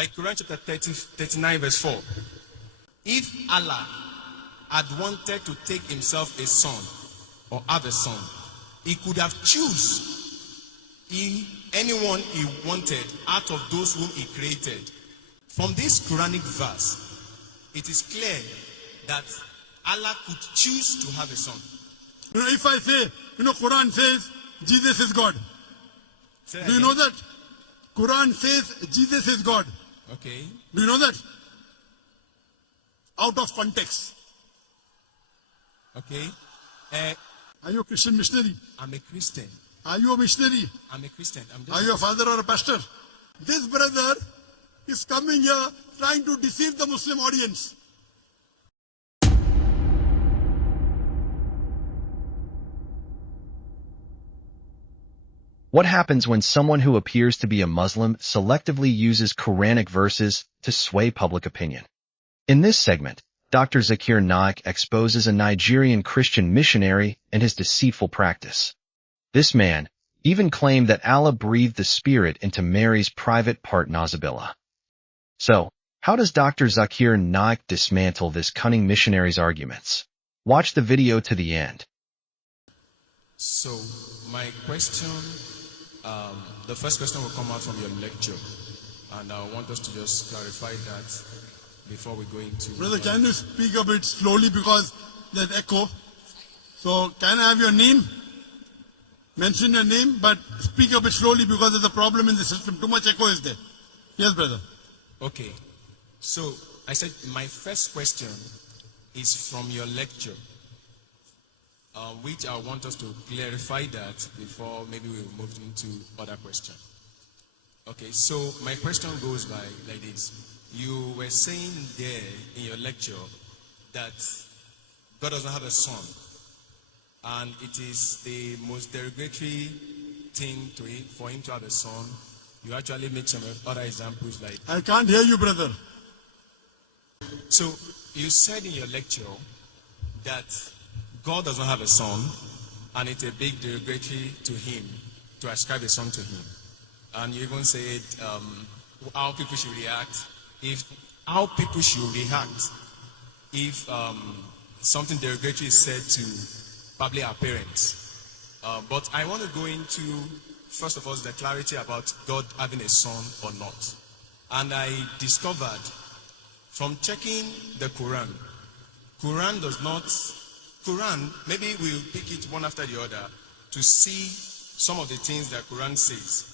Like Quran chapter 39 verse 4. If Allah had wanted to take himself a son or have a son, he could have choose anyone he wanted out of those whom he created. From this Quranic verse, it is clear that Allah could choose to have a son. If I say, Quran says Jesus is God. Do you know that? Quran says Jesus is God. Okay. Do you know that? Out of context. Okay. Are you a Christian missionary? I'm a Christian. Are you a missionary? I'm a Christian. Are you a father or a pastor? This brother is coming here trying to deceive the Muslim audience. What happens when someone who appears to be a Muslim selectively uses Quranic verses to sway public opinion? In this segment, Dr. Zakir Naik exposes a Nigerian Christian missionary and his deceitful practice. This man even claimed that Allah breathed the spirit into Mary's private part Nazabillah. So, how does Dr. Zakir Naik dismantle this cunning missionary's arguments? Watch the video to the end. So, my question, the first question will come out from your lecture. And I want us to just clarify that before we go into... Brother, can you speak a bit slowly because there's echo? So, can I have your name? Mention your name, but speak a bit slowly because there's a problem in the system. Too much echo is there. Yes, brother. Okay. So, I said my first question is from your lecture, which I want us to clarify that before maybe we move into other question. Okay, so my question goes by like this. You were saying there in your lecture that God doesn't have a son, and it is the most derogatory thing to it for him to have a son. You actually make some other examples like... I can't hear you, brother. So, you said in your lecture that God doesn't have a son, and it's a big derogatory to him to ascribe a son to him. And you even said how people should react if something derogatory is said to probably our parents. But I want to go into, first of all, the clarity about God having a son or not. And I discovered from checking the Quran, maybe we'll pick it one after the other to see some of the things that Quran says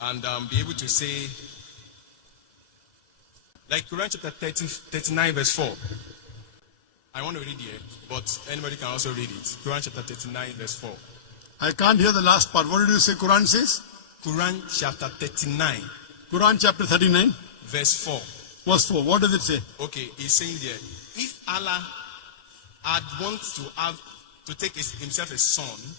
and be able to say, like Quran chapter 39 verse 4. I want to read here, but anybody can also read it. Quran chapter 39 verse 4. I can't hear the last part. What did you say Quran says? Quran chapter 39. Quran chapter 39. Verse 4. Verse 4. What does it say? Okay, he's saying there, if Allah had wanted to take himself a son,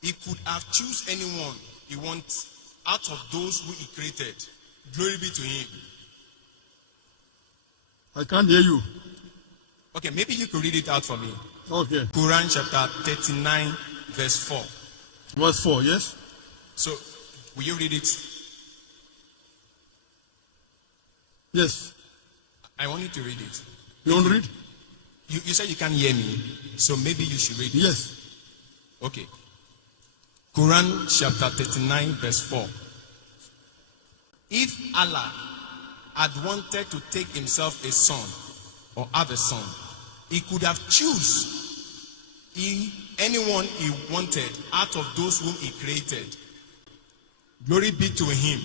he could have choose anyone he wants out of those who he created. Glory be to him. I can't hear you. Okay, maybe you could read it out for me. Okay. Quran chapter 39 verse 4. Verse 4, yes? So, will you read it? Yes. I want you to read it. You want to read? You said you can't hear me, so maybe you should read it. Yes. Okay. Quran chapter 39 verse 4. If Allah had wanted to take himself a son or have a son, he could have choose anyone he wanted out of those whom he created. Glory be to him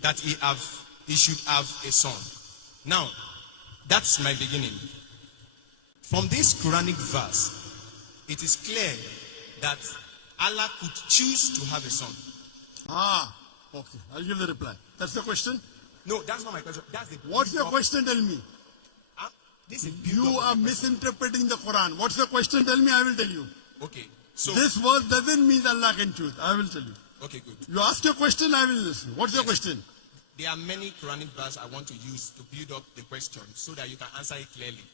that he should have a son. Now, that's my beginning. From this Quranic verse, it is clear that Allah could choose to have a son. Ah, okay. I'll give the reply. That's the question? No, that's not my question. That's the What's your question? Tell me. This is You are misinterpreting the Quran. What's the question? Tell me, I will tell you. Okay. So this verse doesn't mean Allah can choose. I will tell you. okay, good. You ask your question, I will listen. What's your question? There are many Quranic verses I want to use to build up the question so that you can answer it clearly.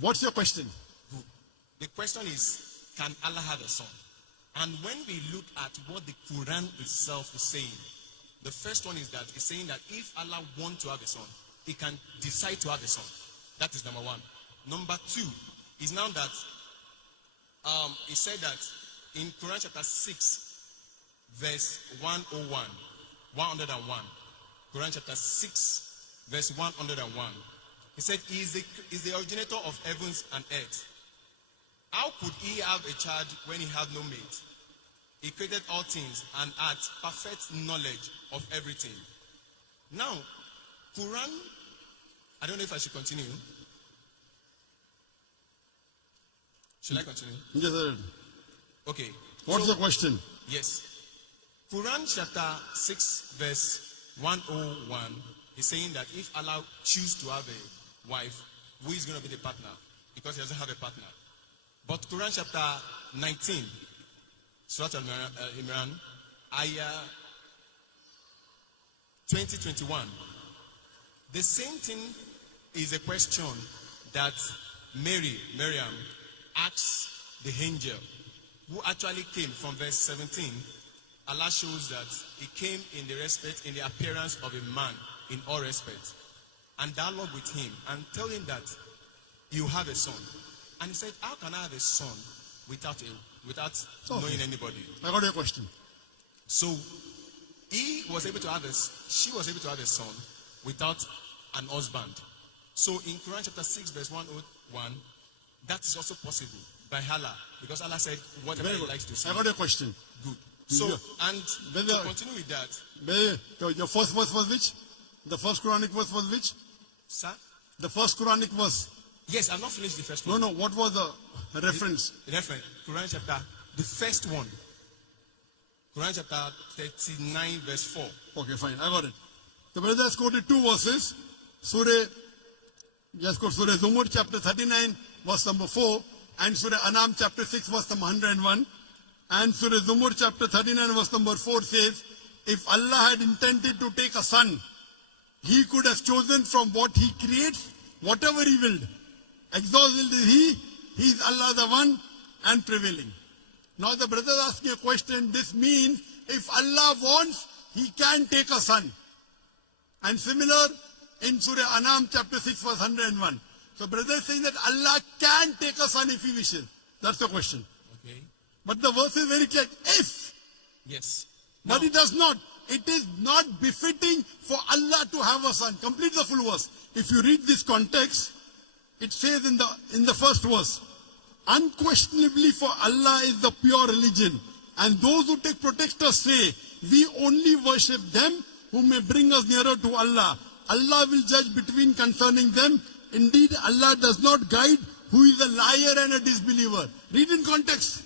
What's your question? Good. The question is, can Allah have a son? And when we look at what the Quran itself is saying, The first one is that it's saying that if Allah wants to have a son, He can decide to have a son. That is number one. Number two is now that He said that in Quran chapter 6, verse 101, 101. Quran chapter 6, verse 101. He said, He is the originator of heavens and earth. How could He have a child when He had no mate? He created all things and had perfect knowledge of everything. Now, Quran, I don't know if I should continue. Should I continue? Yes, sir. Okay. What's the question? Yes. Quran chapter 6, verse 101 is saying that if Allah chooses to have a wife, who is going to be the partner? Because He doesn't have a partner. But Quran chapter 19, Surah Al-Imran, ayah 2021. The same thing is a question that Miriam, asks the angel, who actually came from verse 17. Allah shows that He came in the appearance of a man in all respect, and dialogue with him and tell him that you have a son. And he said, how can I have a son without knowing anybody? I got your question. So she was able to have a son without an husband. So in Quran chapter 6, verse 101, that is also possible by Allah, because Allah said whatever He likes to say. I got your question. Good. So, Yeah. and to continue with that, Your first verse was which? The first Quranic verse was which? sir? The first Quranic verse. Yes, I've not finished the first No, one. no. What was the reference? The reference, Quran chapter, the first one. Quran chapter 39, verse 4. Okay, fine. I got it. The brother has quoted two verses. Surah Zumur chapter 39, verse number 4, and Surah Anam chapter 6, verse number 101. And Surah Zumur chapter 39, verse number 4 says, if Allah had intended to take a son, He could have chosen from what He creates, whatever He willed. Exalted is He is Allah the one and prevailing. Now the brother is asking a question. This means if Allah wants, He can take a son. And similar in Surah Anam chapter 6, verse 101. So brother is saying that Allah can take a son if He wishes. That's the question. Okay. But the verse is very clear. If. Yes. But it does not. It is not befitting for Allah to have a son. Complete the full verse. If you read this context, it says in the first verse, unquestionably for Allah is the pure religion, and those who take protectors say, we only worship them who may bring us nearer to Allah. Allah will judge between concerning them. Indeed, Allah does not guide who is a liar and a disbeliever. Read in context.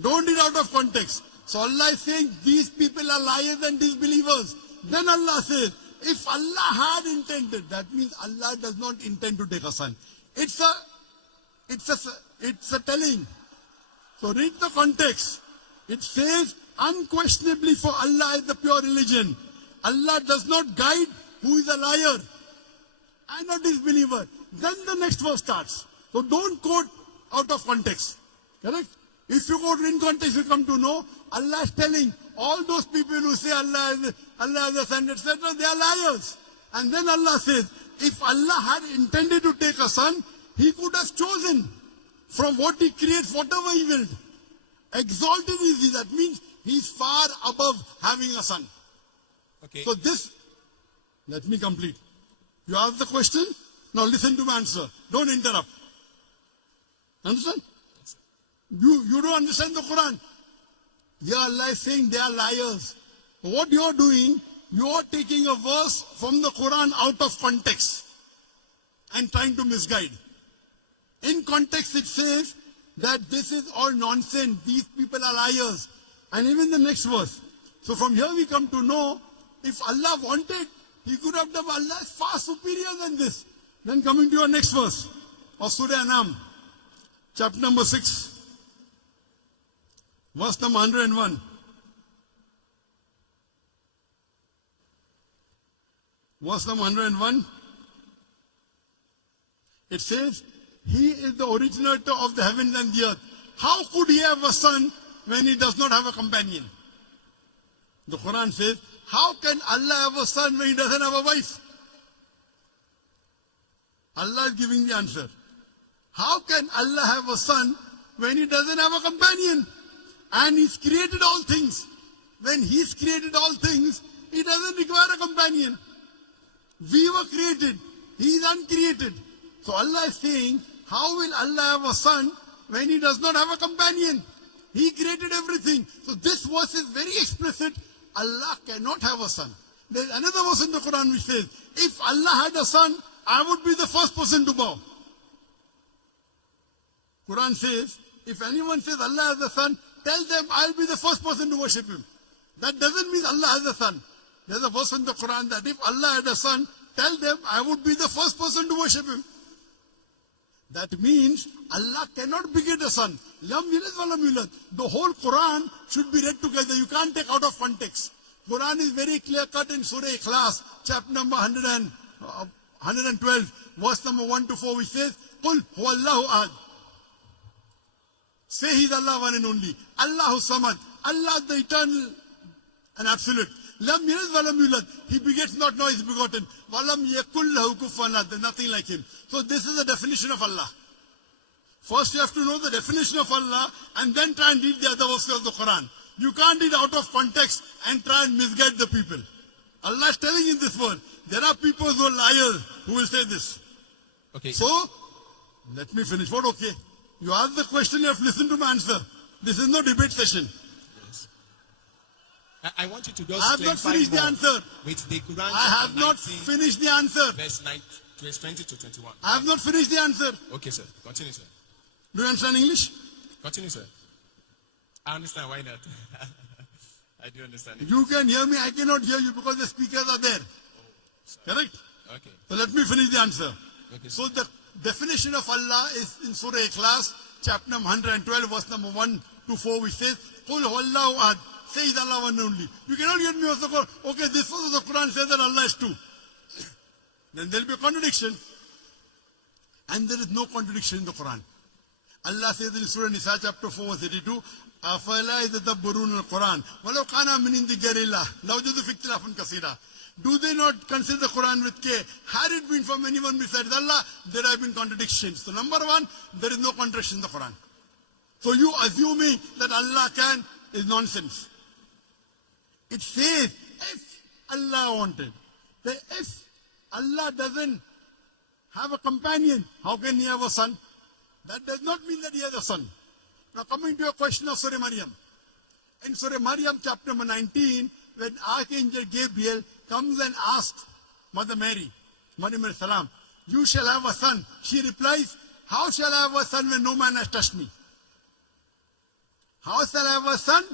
Don't read out of context. So Allah is saying these people are liars and disbelievers. Then Allah says, if Allah had intended, that means Allah does not intend to take a son. It's a telling. So read the context. It says, unquestionably for Allah is the pure religion. Allah does not guide who is a liar and a disbeliever. Then the next verse starts. So don't quote out of context. Correct? If you quote in context, you come to know Allah is telling all those people who say Allah is a son, etc., they are liars. And then Allah says, if Allah had intended to take a son, He could have chosen from what He creates, whatever He willed. Exalted is He. That means He's far above having a son. Okay. So this, let me complete. You ask the question, now listen to my answer. Don't interrupt. Understand? You don't understand the Quran. Here Allah is saying they are liars. What you are doing, you are taking a verse from the Quran out of context and trying to misguide. In context it says that this is all nonsense. These people are liars. And even the next verse. So from here we come to know, if Allah wanted, He could have done. Allah is far superior than this. Then coming to your next verse of Surah Anam, chapter number 6. Verse number 101. Verse number 101. It says, He is the originator of the heavens and the earth. How could He have a son when He does not have a companion? The Quran says, how can Allah have a son when he doesn't have a wife? Allah is giving the answer. How can Allah have a son when he doesn't have a companion? And he's created all things. When he's created all things, he doesn't require a companion. We were created. He is uncreated. So Allah is saying, how will Allah have a son when he does not have a companion? He created everything. So this verse is very explicit. Allah cannot have a son. There's another verse in the Quran which says, if Allah had a son, I would be the first person to bow. Quran says, if anyone says Allah has a son, tell them I'll be the first person to worship him. That doesn't mean Allah has a son. There's a verse in the Quran that if Allah had a son, tell them I would be the first person to worship him. That means Allah cannot beget a son. Lam yalid wa lam yulad. The whole Quran should be read together. You can't take out of context. Quran is very clear cut in Surah Ikhlas, chapter number 112, verse number 1 to 4, which says, Qul huwallahu ahad. Say He's Allah one and only. Allahu samad. Allah the eternal and absolute. Lam yalid wa lam yulad. He begets not, nor is begotten. Walam yakul lahu kufuwan ahad. There's nothing like him. So this is the definition of Allah. First you have to know the definition of Allah and then try and read the other verses of the Quran. You can't read out of context and try and misguide the people. Allah is telling in this word, there are people who are liars who will say this. Okay. So, let me finish. What okay? You ask the question, you have to listen to my answer. This is no debate session. Yes. I want you to just I have not finished the answer. With the Quran. I have not finished the answer. Verse 20 to 21. I have not finished the answer. Okay, sir. Continue, sir. Do you understand English? Continue, sir. I understand. Why not? I do understand it. You can hear me. I cannot hear you because the speakers are there. Correct? Okay. So let me finish the answer. Okay, So the definition of Allah is in Surah Ikhlas, chapter number 112, verse number 1 to 4, which says, Qul huwallahu ahad. Say is Allah one only. You cannot get me also go, okay, this verse of the Quran says that Allah is two. Then there will be a contradiction. And there is no contradiction in the Quran. Allah says in Surah Nisa, chapter 4, verse 82, أَفَلَا يَتَدَبَّرُونَ الْقُرْآنَ وَلَوْ كَانَ مِنْ عِنْدِ غَيْرِ اللَّهِ لَوَجَدُوا فِيهِ اخْتِلَافًا كَثِيرًا. Do they not consider the Quran with care? Had it been from anyone besides Allah, there have been contradictions. So number one, there is no contradiction in the Quran. So you assuming that Allah can is nonsense. It says, if Allah wanted, that if Allah doesn't have a companion, how can he have a son? That does not mean that he has a son. Now coming to your question of Surah Maryam. In Surah Maryam chapter number 19, when Archangel Gabriel comes and asks Mother Mary, Maryam alayhi salam, you shall have a son. She replies, how shall I have a son when no man has touched me? How shall I have a son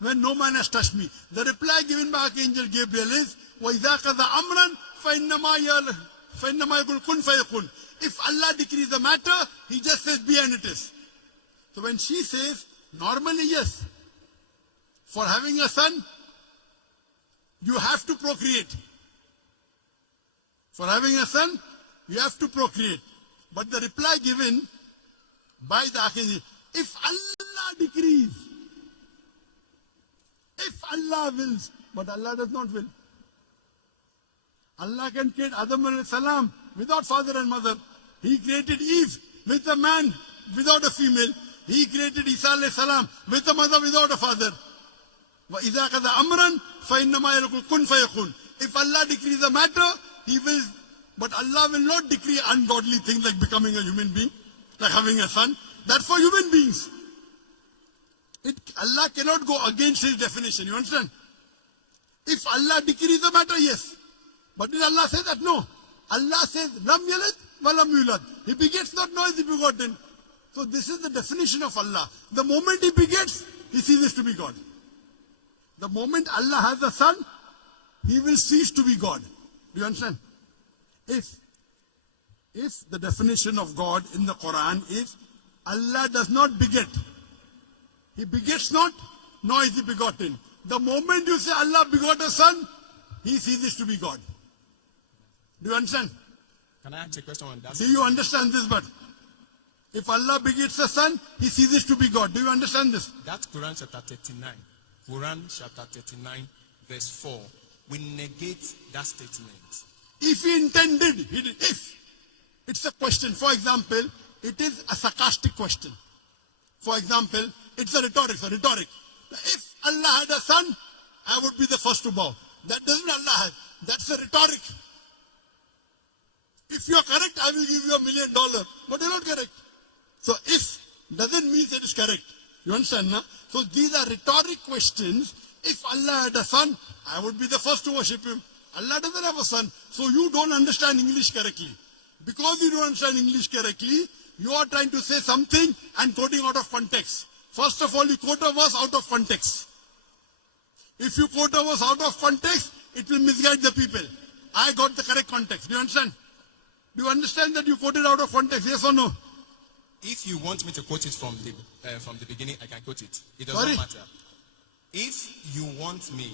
when no man has touched me? The reply given by Archangel Gabriel is, وَإِذَا قَضَى أَمْرًا فَإِنَّمَا يَقُولُ كُنْ فَيَكُونُ. If Allah decrees the matter, He just says be and it is. So when she says, normally yes, for having a son, you have to procreate. For having a son, you have to procreate. But the reply given by the Archangel, if Allah decrees, if Allah wills, but Allah does not will. Allah can create Adam alayhi salam without father and mother. He created Eve with a man, without a female. He created Isa alayhi salam with a mother, without a father. وَإِذَا قَضَى أَمْرًا فَإِنَّمَا يَقُولُ كُنْ فَيَكُونُ. If Allah decrees the matter, He will, but Allah will not decree ungodly things like becoming a human being, like having a son. That's for human beings. Allah cannot go against His definition, you understand? If Allah decrees the matter, yes. But did Allah say that? No. Allah says, Lam yalid wa lam yulad. He begets not, nor is he begotten. So this is the definition of Allah. The moment He begets, He ceases to be God. The moment Allah has a son, He will cease to be God. Do you understand? If the definition of God in the Quran is, Allah does not beget. He begets not, nor is He begotten. The moment you say Allah begot a son, He ceases to be God. Do you understand? Can I ask a question on that? Do you understand this? But if Allah begets a son, He ceases to be God. Do you understand this? That's Quran chapter 39. Quran chapter 39, verse 4. we negate that statement. If he intended, he did. If it's a question, for example, it is a sarcastic question. For example, it's a rhetoric. If Allah had a son, I would be the first to bow. That doesn't Allah have. That's a rhetoric. If you are correct, I will give you $1 million. But you're not correct. So if doesn't mean it is correct. You understand, no? So these are rhetoric questions. If Allah had a son, I would be the first to worship him. Allah doesn't have a son. So you don't understand English correctly. Because you don't understand English correctly, you are trying to say something and quoting out of context. First of all, you quote a verse out of context. If you quote a verse out of context, it will misguide the people. I got the correct context. Do you understand? Do you understand that you quoted out of context? Yes or no? If you want me to quote it from the beginning, I can quote it. It does Sorry? not matter. If you want me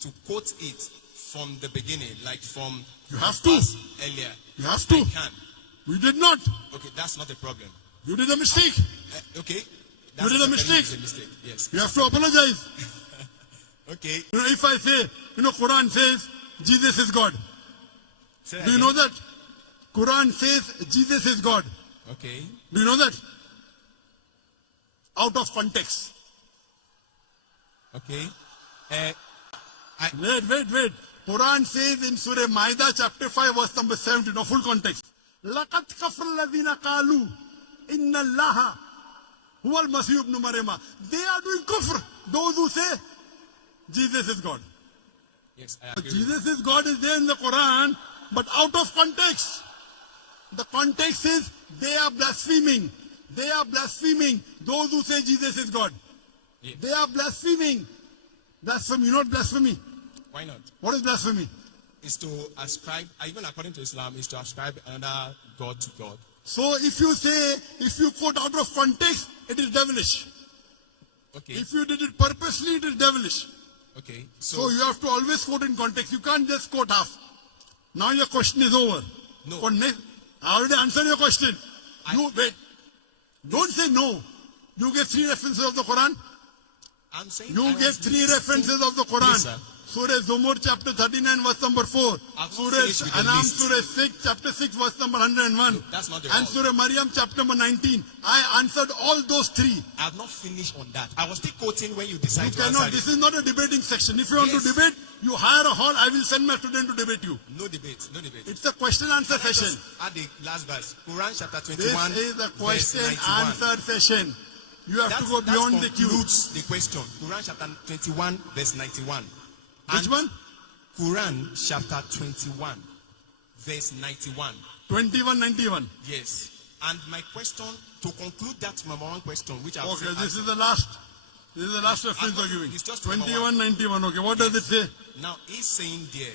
to quote it from the beginning, like from You have the to. verse earlier, You have to. I can. We did not. Okay, that's not a problem. You did a mistake. Okay, You did a mistake. A mistake. Yes. You have to apologize. Okay. You know, if I say, Quran says Jesus is God. Say Do you again. know that? Quran says Jesus is God. Okay. Do you know that? Out of context. Okay. Wait. Quran says in Surah Maida chapter 5 verse number 17, no, full context. لَقَدْ كَفْرَ الَّذِينَ قَالُوا إِنَّ اللَّهَ هُوَ الْمَسِيحُ ابْنُ مَرْيَمَ. They are doing kufr. Those who say Jesus is God. Yes, I agree. Jesus is God is there in the Quran, but out of context. The context is they are blaspheming. They are blaspheming. Those who say Jesus is God. Yeah. They are blaspheming. Blasphemy, not blasphemy. Why not? What is blasphemy? Is to ascribe, even according to Islam, is to ascribe another God to God. So if you quote out of context, it is devilish. Okay. If you did it purposely, it is devilish. Okay. So you have to always quote in context. You can't just quote half. Now your question is over. No. I already answered your question. Wait. Don't say no. You get 3 references of the Quran. I'm saying You I get was 3 listening. references of the Quran. Yes, sir. Surah Zumur chapter 39 verse number 4. I've not Surah finished with the Anam list. Surah 6 chapter 6 verse number 101. No, that's not the And order. Surah Maryam chapter number 19. I answered all those 3. I have not finished on that. I was still quoting when you decide You to cannot. answer This it. is not a debating section. If you want to Yes. debate, you hire a hall. I will send my student to debate you. No debate. No debate. It's a question answer Can I session. just add the last verse. Quran chapter This 21, is a question verse 91. answer session. You have to go beyond the that queue. concludes the question. Quran chapter 21, verse 91. Which And one? Quran chapter 21, verse 91. 2191. Yes. And my question, to conclude that number one question, which I've Okay, said, this is the last. This is the last reference you're giving. It's just number 2191. Okay, what does it say? now he's saying there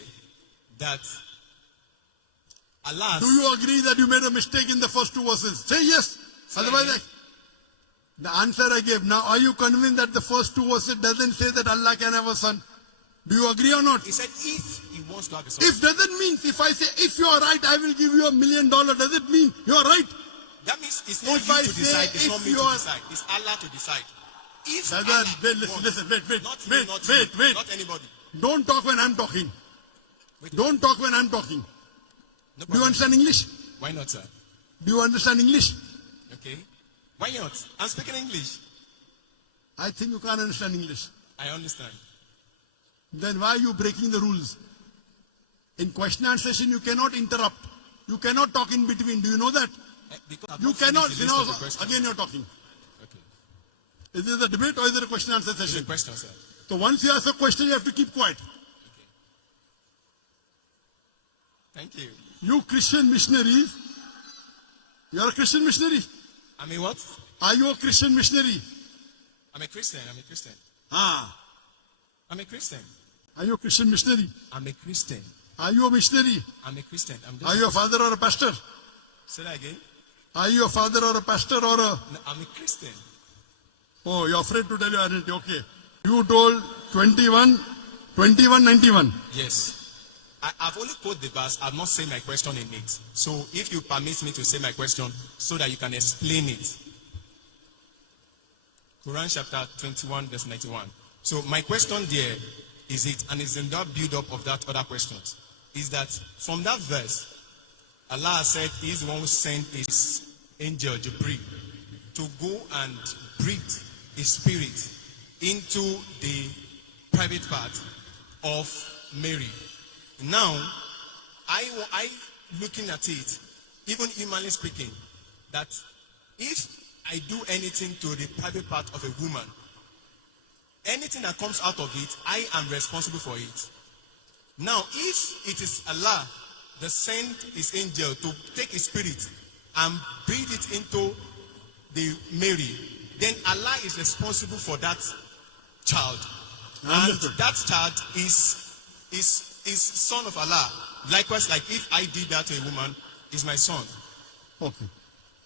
that Allah. Do you agree that you made a mistake in the first 2 verses? Say yes. Say Otherwise, again. the answer I gave. Now, are you convinced that the first 2 verses doesn't say that Allah can have a son? Do you agree or not? He said if he wants to have a son. If doesn't mean, if I say, if you are right, I will give you $1 million, does it mean you are right? That means it's not If you I to say decide, it's if not me you to are- decide. It's Allah to decide. If Brother, Allah wait, wants- listen, wait, not me, not you, wait. not anybody. Don't talk when I'm talking. Wait, Don't talk when I'm talking. no Do you problem. understand English? Why not, sir? Do you understand English? Okay. Why not? I'm speaking English. I think you can't understand English. I understand. Then why are you breaking the rules? In question and answer session, you cannot interrupt. You cannot talk in between. Do you know that? Because I've You not finished cannot. the You list know, of the question. again you're talking. Okay. Is this a debate or is it a question and answer It's a session? question, sir. So once you ask a question, you have to keep quiet. Okay. Thank you. You Christian missionaries, you're a Christian missionary. I mean what? Are you a Christian missionary? I'm a Christian. I'm a Christian. Ah. I'm a Christian. Are you a Christian missionary? I'm a Christian. Are you a missionary? I'm a Christian. I'm Are just. you a father or a pastor? Say that again. Are you a father or a pastor or a... No, I'm a Christian. Oh, you're afraid to tell your identity. Okay. You told 2191. Yes. I've only quoted the verse. I've not said my question in it. So if you permit me to say my question so that you can explain it. Quran chapter 21 verse 91. So my question there is it, and it's in that build-up of that other questions, is that from that verse, Allah said he is the one who sent his angel Jibreel to go and breathe his spirit into the private part of Mary. Now, I looking at it, even humanly speaking, that if I do anything to the private part of a woman, anything that comes out of it, I am responsible for it. Now, if it is Allah that sent his angel to take his spirit and breathe it into the Mary, then Allah is responsible for that child. And that child is son of Allah. Likewise, like if I did that to a woman, is my son. Okay.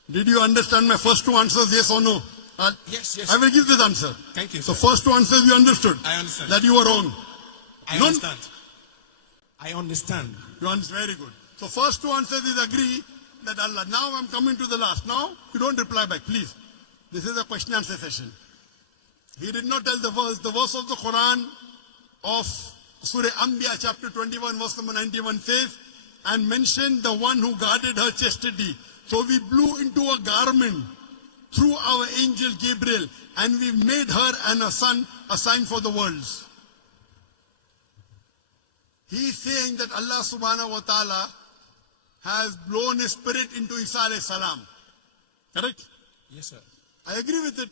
Did you understand my first two answers, yes or no? Yes. I will give this answer. Thank you, So sir. first two answers you understood. I understand. That you were wrong. I None- understand. I understand. You understand? Very good. So first two answers is agree that Allah. Now I'm coming to the last. Now you don't reply back, please. This is a question answer session. He did not tell the verse. The verse of the Quran of Surah Anbiya chapter 21 verse number 91 says, and mentioned the one who guarded her chastity. So we blew into a garment through our angel Gabriel, and we made her and her son a sign for the worlds. He is saying that Allah subhanahu wa ta'ala has blown his spirit into Isa alayhi salam. Correct? Yes, sir. I agree with it.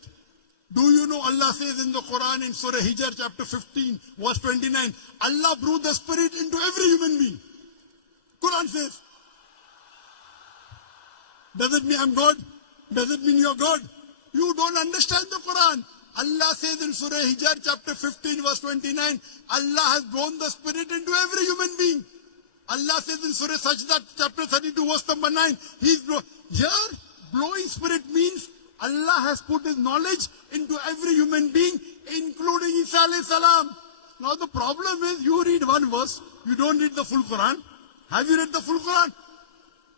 Do you know Allah says in the Quran in Surah Hijr chapter 15 verse 29, Allah breathed the spirit into every human being. Quran says. Does it mean I'm God? Does it mean you're God? You don't understand the Quran. Allah says in Surah Hijr chapter 15 verse 29, Allah has blown the spirit into every human being. Allah says in Surah Sajda chapter 32 verse number 9, here blowing spirit means Allah has put his knowledge into every human being, including Isa alayhi salam. Now the problem is you read one verse, you don't read the full Quran. Have you read the full Quran?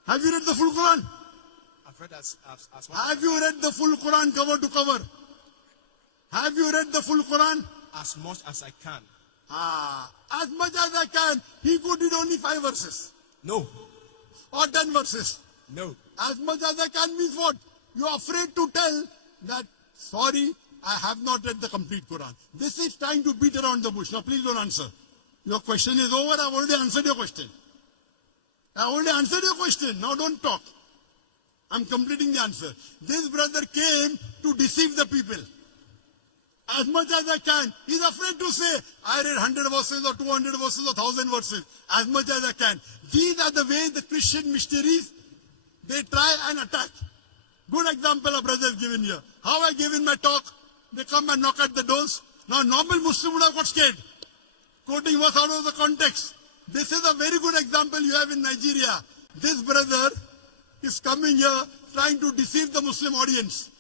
Have you read the full Quran? I've read as Have you read the full Quran cover to cover? Have you read the full Quran? as much as I can. As much as I can. He could read only 5 verses. No. Or 10 verses. No. As much as I can means what? You are afraid to tell that, sorry, I have not read the complete Quran. This is trying to beat around the bush. Now please don't answer. Your question is over. I've already answered your question. I already answered your question. Now don't talk. I'm completing the answer. This brother came to deceive the people. As much as I can. He's afraid to say, I read 100 verses or 200 verses or 1,000 verses. As much as I can. These are the ways the Christian missionaries, they try and attack. Good example a brother has given here. How I gave in my talk, they come and knock at the doors. Now normal Muslim would have got scared. Quoting was out of the context. This is a very good example you have in Nigeria. This brother is coming here trying to deceive the Muslim audience.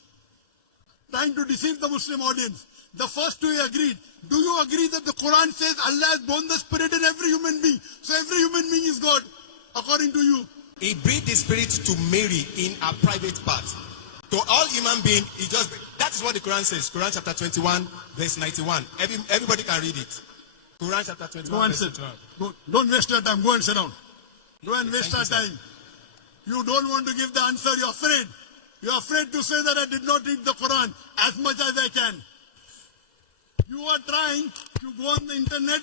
Trying to deceive the Muslim audience. The first two you agreed. Do you agree that the Quran says Allah has born the spirit in every human being? So every human being is God, according to you. He breathed the spirit to Mary in her private part. To all human beings, that is what the Quran says. Quran chapter 21, verse 91. Everybody can read it. Quran chapter 21, Go and verse sit. 91. Don't waste your time. Go and sit down. Go and waste Thank our you, sir. time. You don't want to give the answer. You're afraid. You're afraid to say that I did not read the Quran as much as I can. You are trying to go on the internet,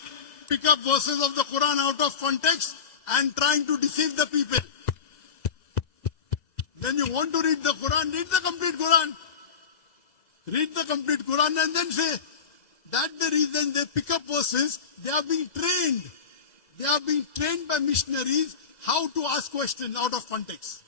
pick up verses of the Quran out of context and trying to deceive the people. Then you want to read the Quran, read the complete Quran. Read the complete Quran and then say, that's the reason they pick up verses. They are being trained. They are being trained by missionaries how to ask questions out of context.